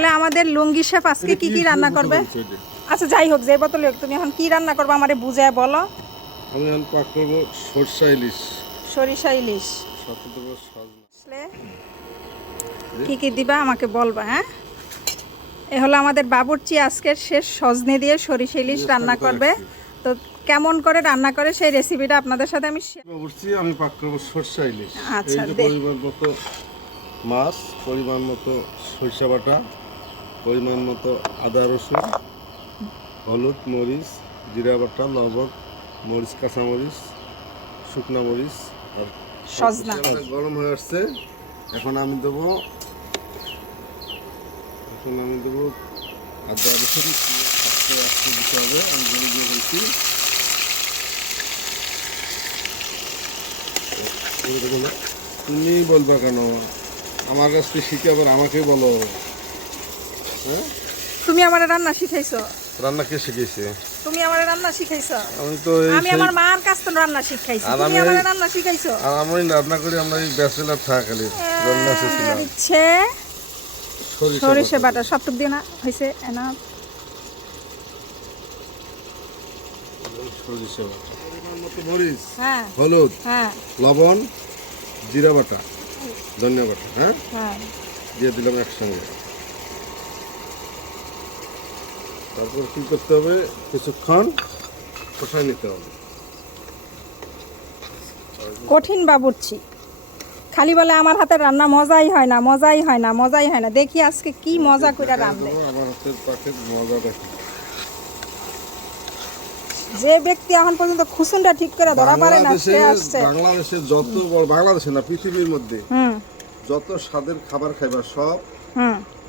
তাহলে আমাদের লুঙ্গি শেফ আজকে কি কি রান্না করবে? আচ্ছা যাই হোক, যে বোতলে হোক, তুমি এখন কি রান্না করবে আমারে বুঝায় বলো। আমি এখন পাক করবো সরষা ইলিশ। সরিষা ইলিশ। সাথে দেবো সজনা। কি কি দিবা আমাকে বলবা, হ্যাঁ? এ হলো আমাদের বাবুর্চি আজকের শেষ সজনে দিয়ে সরিষা ইলিশ রান্না করবে। তো কেমন করে রান্না করে সেই রেসিপিটা আপনাদের সাথে আমি বাবুর্চি আমি পাক করবো সরষা ইলিশ। আচ্ছা, এই যে পরিমাণ মতো মাছ, পরিমাণ মতো সরিষা বাটা, পরিমাণ মতো আদা রসুন, হলুদ মরিচ, জিরা বাটা, লবণ, মরিচ, কাঁচামরিচ, শুকনা মরিচ আর সজনা। গরম হয়ে আসছে। এখন আমি দেবো আদা রসুন আস্তে আস্তে দিতে হবে। আমি জল দিয়ে দিচ্ছি। তুমি বলবা কেন? আমার কাছ থেকে শিখে আবার আমাকে বলো। হ্যাঁ, তুমি আমার রান্না শিখাইছো? রান্না কে শিখেছে? তুমি আমার রান্না শিখাইছো? আমি আমার মার কাছ থেকে রান্না শিখাইছি। তুমি আমার রান্না শিখাইছো? আর আমি রান্না করি, আমরা এই ব্যাচেলর থাকাকালে রান্না শিখছিলাম। ইচ্ছে সরিষা বাটা সবটুক দিয়ে না হইছে না? সরিষা বাটা, পরিমাণ মতো মরিচ, হ্যাঁ হলুদ, হ্যাঁ লবণ, জিরা বাটা, ধনিয়া বাটা, হ্যাঁ হ্যাঁ দিয়ে দিলাম একসঙ্গে। তারপর কি করতে হবে? কিছুক্ষণ কষায় নিতে হবে। কঠিন বাবুর্চি খালি বলে আমার হাতের রান্না মজাই হয় না, মজাই হয় না, মজাই হয় না। দেখি আজকে কি মজা করে রাঁধবে। আমার হাতের পাখের মজা দেখি। যে ব্যক্তি এখন পর্যন্ত খুসুনটা ঠিক করে ধরা পারে না সে আসছে। বাংলাদেশে যত বড়, বাংলাদেশে না পৃথিবীর মধ্যে যত স্বাদের খাবার খাইবা সব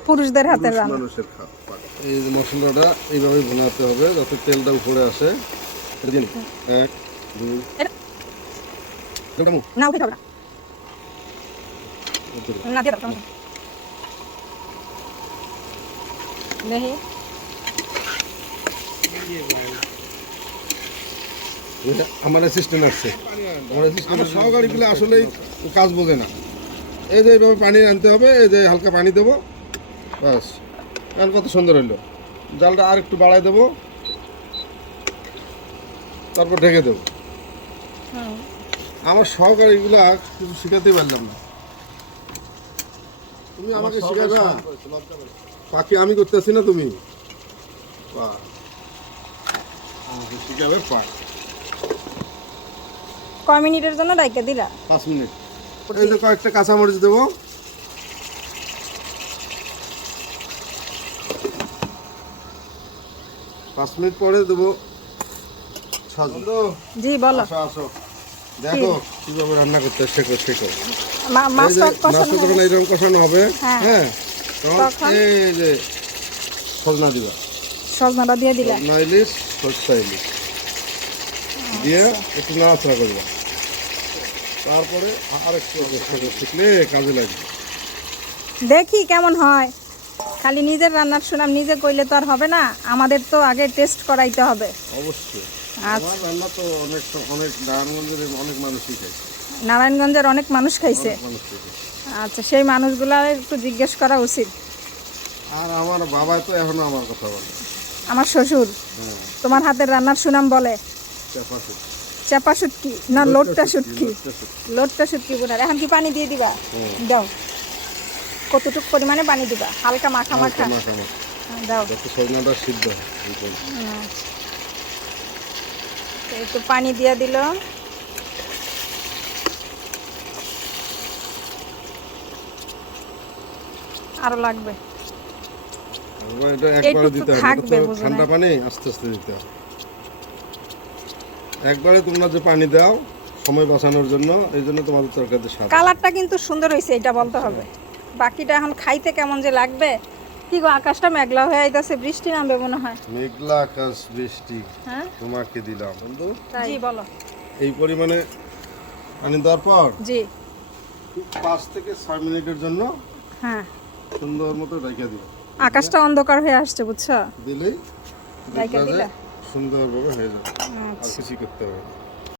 পুরুষদের হাতের রান্না। মানুষের খাবার। এই যে মশলাটা এইভাবে ভুনাতে হবে যাতে তেলটা উপরে আসে। দিন 1 2 না উঠে খাবে না দিয়ে দাও নেহি। আমার অ্যাসিস্ট্যান্ট আছে, আমার সহকারীগুলো আসলে কাজ বোঝে না। এই যে এইভাবে পানি আনতে হবে, এই যে হালকা পানি দেবো, বাস। এখন কত সুন্দর হইলো। জালটা আর একটু বাড়াই দেবো, তারপর ঢেকে দেবো। আমার সহকারীগুলো কিছু শিখাতেই পারলাম না। তুমি আমাকে শিখাবা, বাকি আমি করতেছি না, তুমি আমাকে শিখাবে। কয় মিনিটের জন্য ডাইকা দিলা? 5 মিনিট। এই যে কয়েকটা কাঁচামরিচ দেবো, 5 মিনিট পরে দেবো সজনা। জি বলো। আসো দেখো কিভাবে রান্না করতে শেখো। মাছটা কষানো যখন এইরকম কষানো হবে, হ্যাঁ তখন এই যে সজনা দিবা, সজনাটা দিয়ে দিলা। সজনা ইলিশ, সরষা ইলিশ দিয়ে একটু নাড়াচাড়া করবা। তারপরে আর একটু শিখলে কাজে লাগবে। দেখি কেমন হয়। খালি নিজের রান্নার সুনাম নিজে কইলে তো আর হবে না, আমাদের তো আগে টেস্ট করাইতে হবে। অবশ্যই আমার রান্না তো অনেক নারায়ণগঞ্জের অনেক মানুষই খাইছে। নারায়ণগঞ্জের অনেক মানুষ খাইছে। আচ্ছা, সেই মানুষগুলার একটু জিজ্ঞেস করা উচিত। আর আমার বাবা তো এখনো আমার কথা বলে। আমার শ্বশুর তোমার হাতের রান্নার সুনাম বলে। চাপা শুটকি না লোটটা শুটকি? লোটটা শুটকি বোনার। এখন কি পানি দিয়ে দিবা? দাও। কতটুকু পরিমাণে পানি দিবা? হালকা মাখা দাও। সজনাটা সিদ্ধ একটু পানি দিয়ে দিল। আরো লাগবে। এটা একবারে দিতে হবে, ঠান্ডা পানি আস্তে আস্তে দিতে হবে। একবারে তোমরা যে পানি দাও সময় বাঁচানোর জন্য, এই জন্য তোমাদের তরকারিতে স্বাদ। কালারটা কিন্তু সুন্দর হয়েছে, এটা বলতে হবে। বাকিটা এখন খাইতে কেমন যে লাগবে। কি গো, আকাশটা মেঘলা হয়ে আইতাছে, বৃষ্টি নামবে মনে হয়। মেঘলা আকাশ, বৃষ্টি তোমাকে দিলাম বন্ধু। জি বলো। এই পরিমাণে পানি দেওয়ার পর জি 5 থেকে 6 মিনিটের জন্য সুন্দর মতো ঢেকে দিও। আকাশটা অন্ধকার হয়ে আসছে, বুঝছো? দিলেই ঢেকে দিলে সুন্দরভাবে হয়ে যাবে। আর কিছু করতে হবে না।